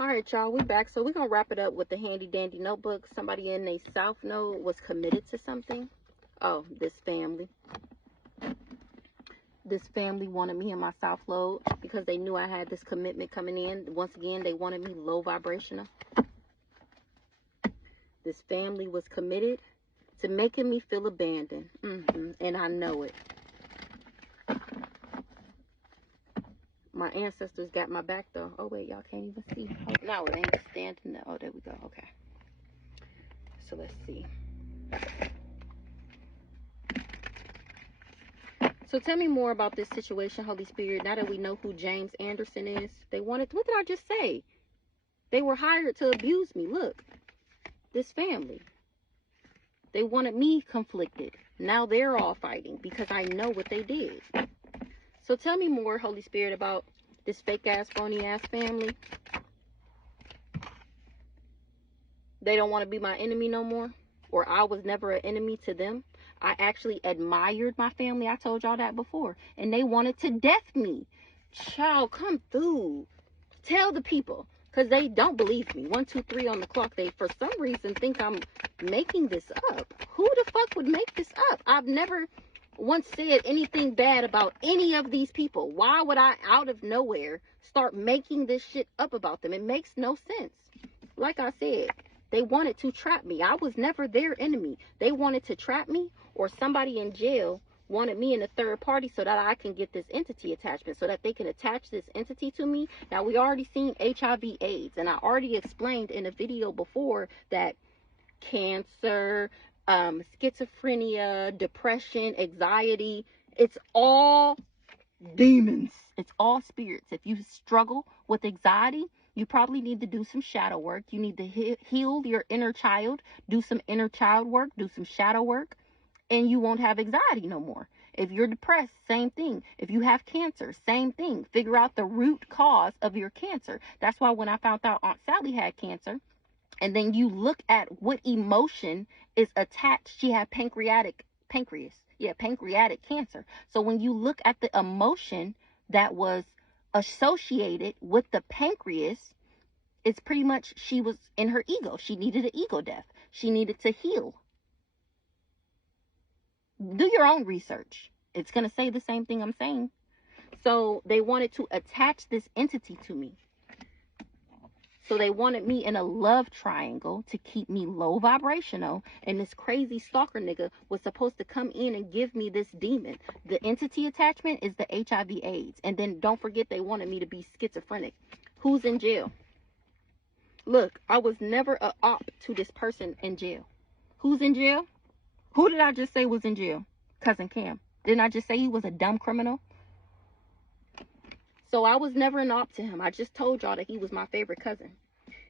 All right, y'all, we back. So we're going to wrap it up with the handy dandy notebook. Somebody in a South Node was committed to something. Oh, this family. This family wanted me in my South Node because they knew I had this commitment coming in. Once again, they wanted me low vibrational. This family was committed to making me feel abandoned. And I know it. My ancestors got my back, though. Oh, wait, y'all can't even see. Oh, no, it ain't standing there. Oh, there we go. Okay. So let's see. So tell me more about this situation, Holy Spirit. Now that we know who James Anderson is, they wanted, what did I just say? They were hired to abuse me. Look, this family. They wanted me conflicted. Now they're all fighting because I know what they did. So tell me more, Holy Spirit, about this fake ass, phony ass family. They don't want to be my enemy no more. Or I was never an enemy to them. I actually admired my family. I told y'all that before. And they wanted to death me. Child, come through. Tell the people. Because they don't believe me. 1, 2, 3 on the clock. They, for some reason, think I'm making this up. Who the fuck would make this up? I've never once said anything bad about any of these people. Why would I, out of nowhere, start making this shit up about them? It makes no sense. Like I said, they wanted to trap me. I was never their enemy. They wanted to trap me, or somebody in jail wanted me in a third party so that I can get this entity attachment, so that they can attach this entity to me. Now, we already seen HIV AIDS, and I already explained in a video before that cancer, schizophrenia, depression, anxiety, it's all demons. It's all spirits. If you struggle with anxiety, you probably need to do some shadow work. You need to heal your inner child, do some inner child work, do some shadow work, and you won't have anxiety no more. If you're depressed, same thing. If you have cancer, same thing. Figure out the root cause of your cancer. That's why when I found out Aunt Sally had cancer, and then you look at what emotion is attached, she had pancreatic cancer. So when you look at the emotion that was associated with the pancreas, it's pretty much she was in her ego. She needed an ego death. She needed to heal. Do your own research. It's going to say the same thing I'm saying. So they wanted to attach this entity to me. So they wanted me in a love triangle to keep me low vibrational. And this crazy stalker nigga was supposed to come in and give me this demon. The entity attachment is the HIV AIDS. And then don't forget, they wanted me to be schizophrenic. Who's in jail? Look, I was never a op to this person in jail. Who's in jail? Who did I just say was in jail? Cousin Cam. Didn't I just say he was a dumb criminal? So I was never an op to him. I just told y'all that he was my favorite cousin.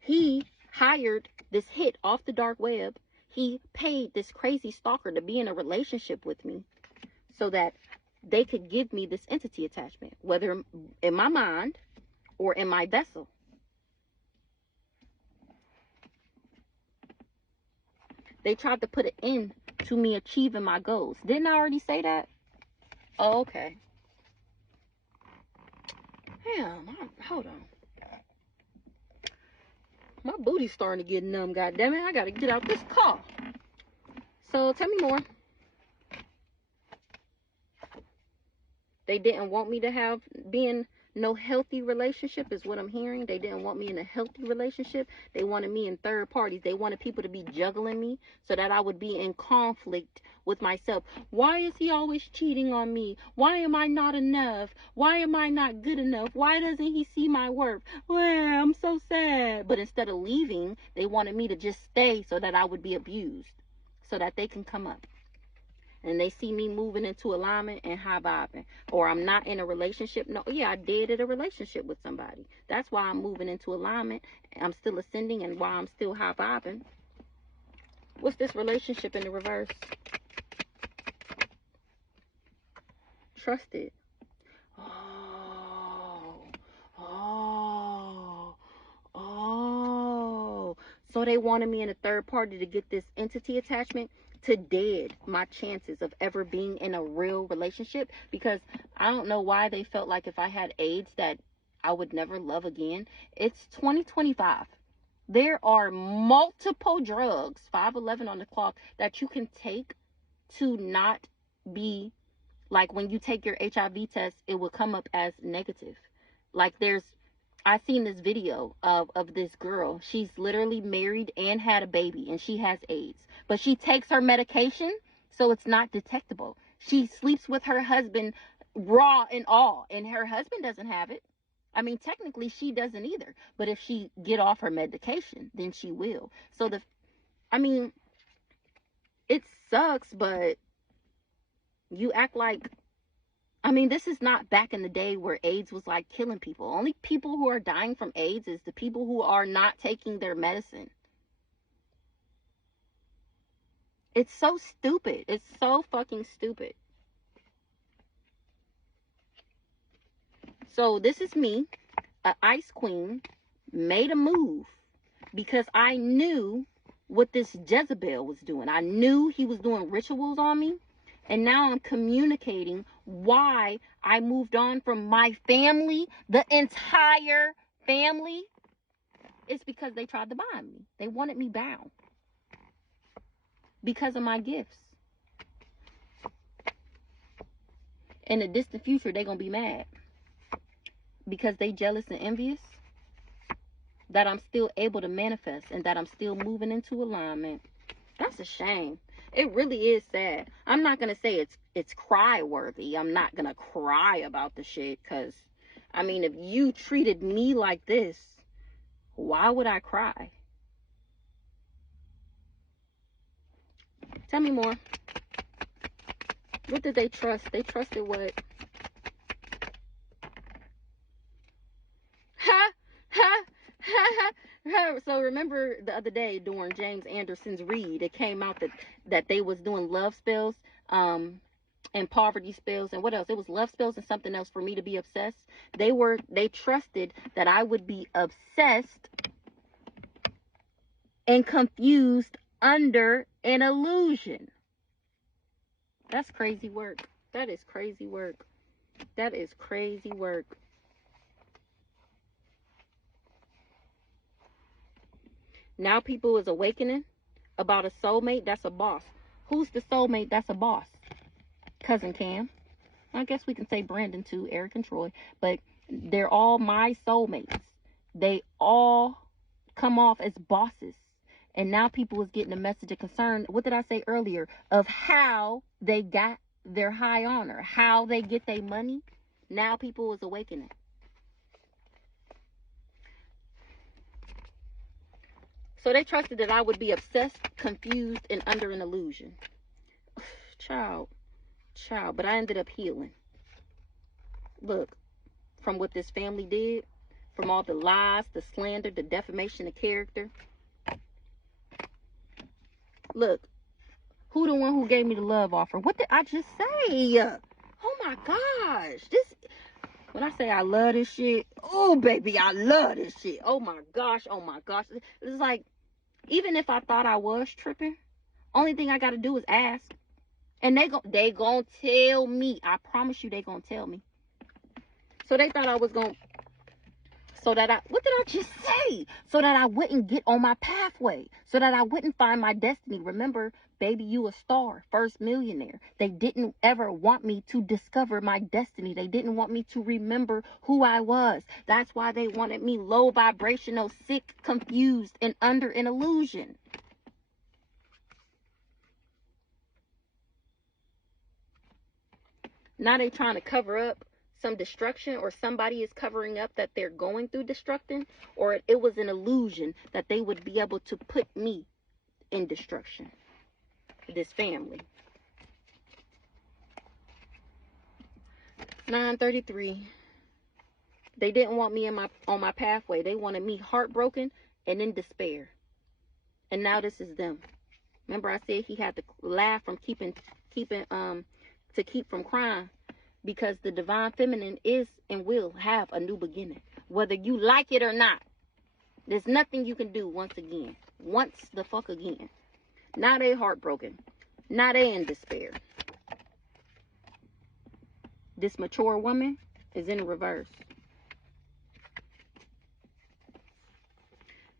He hired this hit off the dark web. He paid this crazy stalker to be in a relationship with me so that they could give me this entity attachment, whether in my mind or in my vessel. They tried to put an end to me achieving my goals. Didn't I already say that? Oh, okay. Damn, hold on. My booty's starting to get numb, goddammit. I gotta get out this car. So tell me more. They didn't want me to be in no healthy relationship is what I'm hearing. They didn't want me in a healthy relationship. They wanted me in third parties. They wanted people to be juggling me so that I would be in conflict with myself. Why is he always cheating on me? Why am I not enough? Why am I not good enough? Why doesn't he see my worth? Well, I'm so sad. But instead of leaving, they wanted me to just stay so that I would be abused, so that they can come up. And they see me moving into alignment and high vibing. Or I'm not in a relationship. No, yeah, I did in a relationship with somebody. That's why I'm moving into alignment. I'm still ascending and why I'm still high vibing. What's this relationship in the reverse? Trusted. Oh. So they wanted me in a third party to get this entity attachment to dead my chances of ever being in a real relationship, because I don't know why they felt like if I had AIDS that I would never love again. It's 2025. There are multiple drugs, 511 on the clock, that you can take to not be, like when you take your HIV test, it will come up as negative. Like I seen this video of this girl. She's literally married and had a baby, and she has AIDS. But she takes her medication, so it's not detectable. She sleeps with her husband raw and all, and her husband doesn't have it. I mean, technically, she doesn't either. But if she get off her medication, then she will. So I mean, it sucks, but you act like, I mean, this is not back in the day where AIDS was like killing people. Only people who are dying from AIDS is the people who are not taking their medicine. It's so stupid. It's so fucking stupid. So this is me, a ice queen, made a move because I knew what this Jezebel was doing. I knew he was doing rituals on me. And now I'm communicating why I moved on from my family, the entire family. It's because they tried to bind me. They wanted me bound because of my gifts. In the distant future, they're going to be mad because they jealous and envious that I'm still able to manifest and that I'm still moving into alignment. That's a shame. It really is sad. I'm not going to say it's cry worthy. I'm not going to cry about the shit because, I mean, if you treated me like this, why would I cry? Tell me more. What did they trust? They trusted what? Ha! Ha! Ha! So remember the other day during James Anderson's read, it came out that they was doing love spells, and poverty spells, and what else? It was love spells and something else for me to be obsessed. They trusted that I would be obsessed and confused under an illusion. That's crazy work. That is crazy work. That is crazy work. Now people is awakening about a soulmate that's a boss. Who's the soulmate that's a boss? Cousin Cam. I guess we can say Brandon too, Eric and Troy. But they're all my soulmates. They all come off as bosses. And now people is getting a message of concern. What did I say earlier? Of how they got their high honor. How they get their money. Now people is awakening. So they trusted that I would be obsessed, confused, and under an illusion. Child. But I ended up healing. Look, from what this family did, from all the lies, the slander, the defamation of character. Look, who the one who gave me the love offer? What did I just say? Oh my gosh. When I say I love this shit, oh baby, I love this shit. Oh my gosh. It's like, even if I thought I was tripping, only thing I got to do is ask. And they gon' tell me. I promise you they gon' tell me. So they thought I was gon', what did I just say? So that I wouldn't get on my pathway. So that I wouldn't find my destiny. Remember, baby, you a star, first millionaire. They didn't ever want me to discover my destiny. They didn't want me to remember who I was. That's why they wanted me low vibrational, sick, confused, and under an illusion. Now they trying to cover up some destruction, or somebody is covering up that they're going through destruction, or it was an illusion that they would be able to put me in destruction. This family. 9:33. They didn't want me on my pathway. They wanted me heartbroken and in despair. And now this is them. Remember I said he had to laugh from keep from crying, because the divine feminine is and will have a new beginning, whether you like it or not. There's nothing you can do once the fuck again. Now they heartbroken. Now they in despair. This mature woman is in reverse.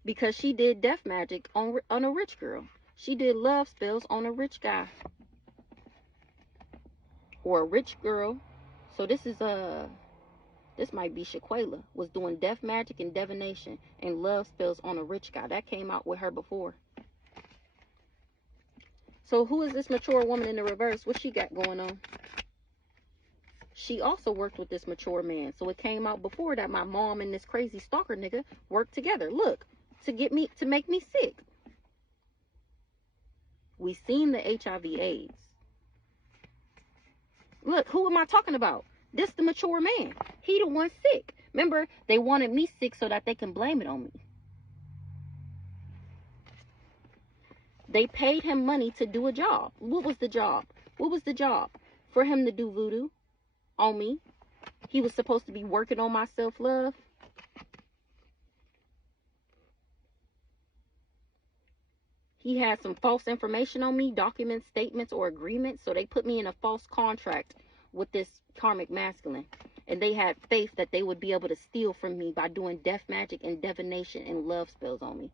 because she did death magic on a rich girl. She did love spells on a rich guy or a rich girl. So this might be Shaquela, was doing death magic and divination and love spells on a rich guy. That came out with her before. So who is this mature woman in the reverse? What she got going on? She also worked with this mature man. So it came out before that my mom and this crazy stalker nigga worked together. Look, to make me sick. We seen the HIV/AIDS. Look, who am I talking about? This the mature man. He the one sick. Remember, they wanted me sick so that they can blame it on me. They paid him money to do a job. What was the job? What was the job? For him to do voodoo on me. He was supposed to be working on my self-love. He had some false information on me, documents, statements, or agreements. So they put me in a false contract with this karmic masculine. And they had faith that they would be able to steal from me by doing death magic and divination and love spells on me.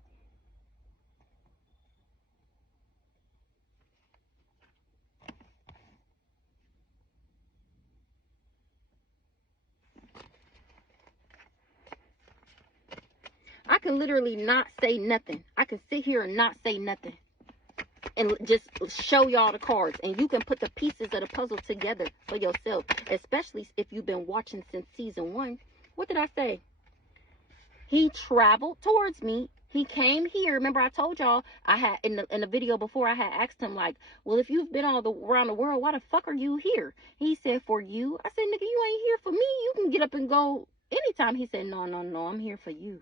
I can literally not say nothing. I can sit here and not say nothing. And just show y'all the cards. And you can put the pieces of the puzzle together for yourself. Especially if you've been watching since season 1. What did I say? He traveled towards me. He came here. Remember I told y'all, I had in the video before, I had asked him like, well, if you've been around the world, why the fuck are you here? He said, for you. I said, nigga, you ain't here for me. You can get up and go anytime. He said, no, I'm here for you.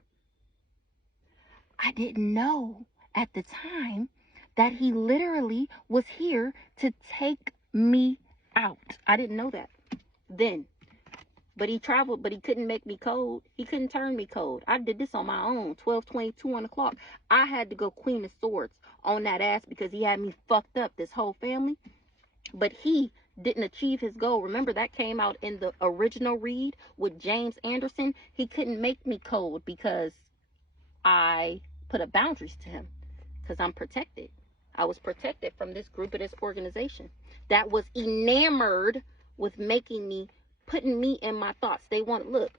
I didn't know at the time that he literally was here to take me out. I didn't know that then. But he traveled, but he couldn't make me cold. He couldn't turn me cold. I did this on my own. 12:22 on the clock. I had to go Queen of Swords on that ass because he had me fucked up, this whole family. But he didn't achieve his goal. Remember, that came out in the original read with James Anderson. He couldn't make me cold because I put up boundaries to him because I'm protected. I was protected from this group of this organization that was enamored with making me, putting me in my thoughts. They want, look,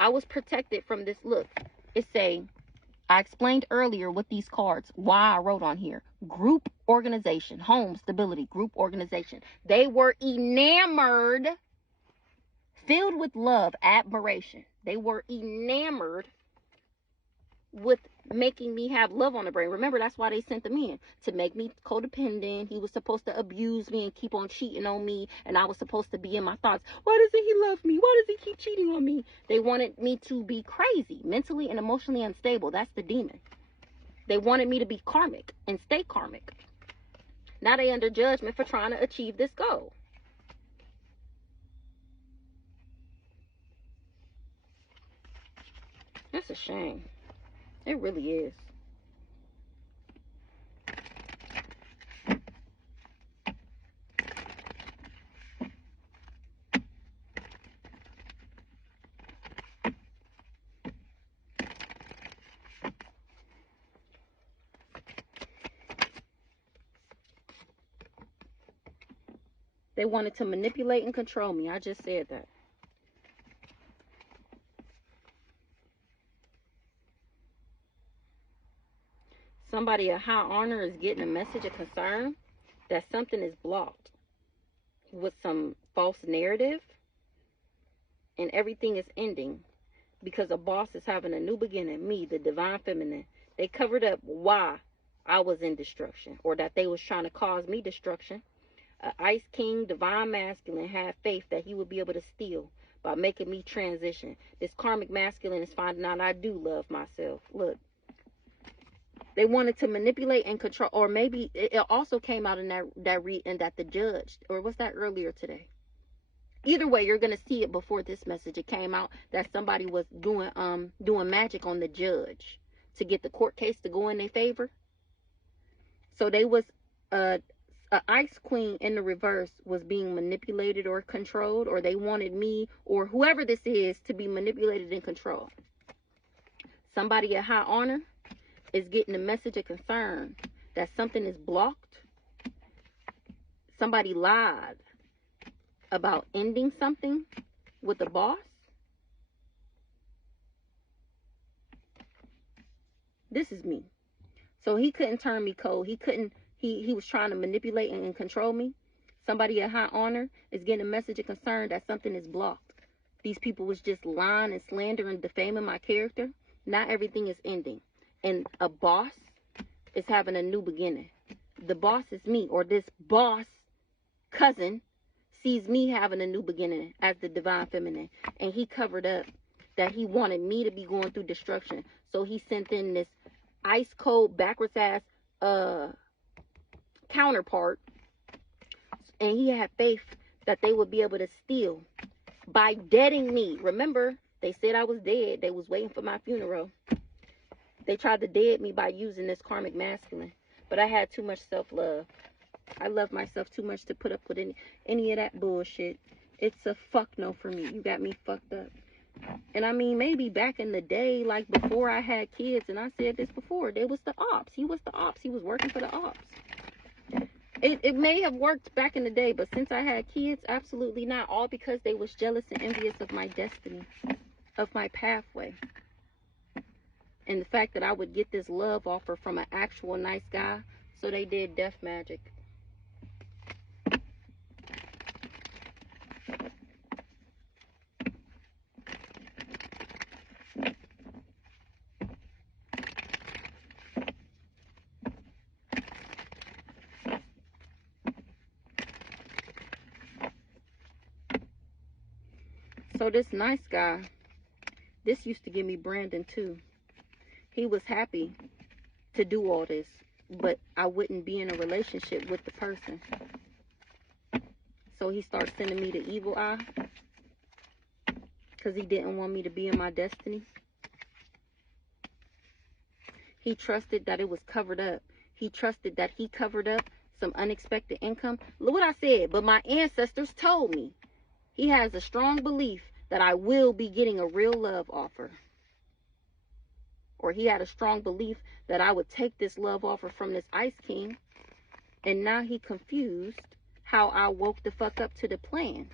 I was protected from this. Look, I explained earlier with these cards why I wrote on here. Group organization, home stability, group organization. They were enamored, filled with love, admiration. They were enamored with making me have love on the brain. Remember, that's why they sent them in, to make me codependent. He was supposed to abuse me and keep on cheating on me, and I was supposed to be in my thoughts. Why doesn't he love me? Why does he keep cheating on me? They wanted me to be crazy, mentally and emotionally unstable. That's the demon. They wanted me to be karmic and stay karmic. Now they under judgment for trying to achieve this goal. That's a shame. It really is. They wanted to manipulate and control me. I just said that. Somebody of high honor is getting a message of concern that something is blocked with some false narrative, and everything is ending because a boss is having a new beginning. Me, the divine feminine. They covered up why I was in destruction, or that they was trying to cause me destruction. Ice King, divine masculine, had faith that he would be able to steal by making me transition. This karmic masculine is finding out I do love myself. Look. They wanted to manipulate and control, or maybe it also came out in that read, and that the judge, or was that earlier today? Either way, you're gonna see it before this message. It came out that somebody was doing magic on the judge to get the court case to go in their favor. So they was a ice queen in the reverse was being manipulated or controlled, or they wanted me or whoever this is to be manipulated and controlled. Somebody of high honor is getting a message of concern that something is blocked. Somebody lied about ending something with the boss. This is me. So he couldn't turn me cold. He was trying to manipulate and control me. Somebody of high honor is getting a message of concern that something is blocked. These people was just lying and slandering and defaming my character. Not everything is ending. And a boss is having a new beginning. The boss is me, or this boss cousin sees me having a new beginning as the divine feminine. And he covered up that he wanted me to be going through destruction. So he sent in this ice cold, backwards ass counterpart. And he had faith that they would be able to steal by deading me. Remember, they said I was dead. They was waiting for my funeral. They tried to dead me by using this karmic masculine. But I had too much self-love. I love myself too much to put up with any of that bullshit. It's a fuck no for me. You got me fucked up. And I mean, maybe back in the day, like before I had kids, and I said this before, there was the ops. He was the ops. He was working for the ops. It may have worked back in the day, but since I had kids, absolutely not. All because they was jealous and envious of my destiny, of my pathway. And the fact that I would get this love offer from an actual nice guy, so they did death magic. So this nice guy, this used to give me Brandon too. He was happy to do all this, but I wouldn't be in a relationship with the person. So he started sending me the evil eye because he didn't want me to be in my destiny. He trusted that it was covered up. He trusted that he covered up some unexpected income. Look what I said, but my ancestors told me. He has a strong belief that I will be getting a real love offer. Or he had a strong belief that I would take this love offer from this Ice King. And now he confused how I woke the fuck up to the plan.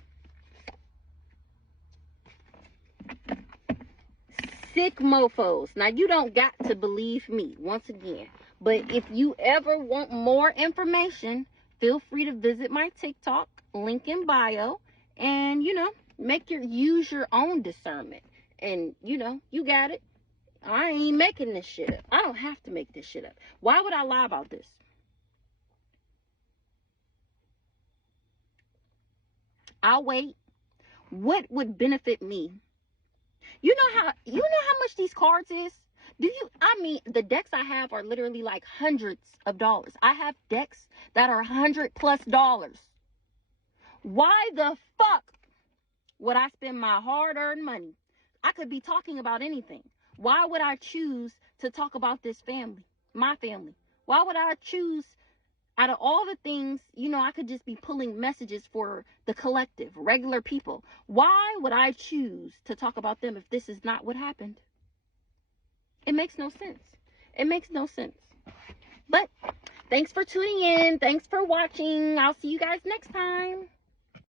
Sick mofos. Now, you don't got to believe me, once again. But if you ever want more information, feel free to visit my TikTok, link in bio. And, use your own discernment. And, you got it. I ain't making this shit up. I don't have to make this shit up. Why would I lie about this? I'll wait. What would benefit me? You know how much these cards is? The decks I have are literally like hundreds of dollars. I have decks that are $100+ Why the fuck would I spend my hard-earned money? I could be talking about anything. Why would I choose to talk about this family, my family? Why would I choose, out of all the things, I could just be pulling messages for the collective, regular people. Why would I choose to talk about them if this is not what happened? It makes no sense. It makes no sense. But thanks for tuning in. Thanks for watching. I'll see you guys next time.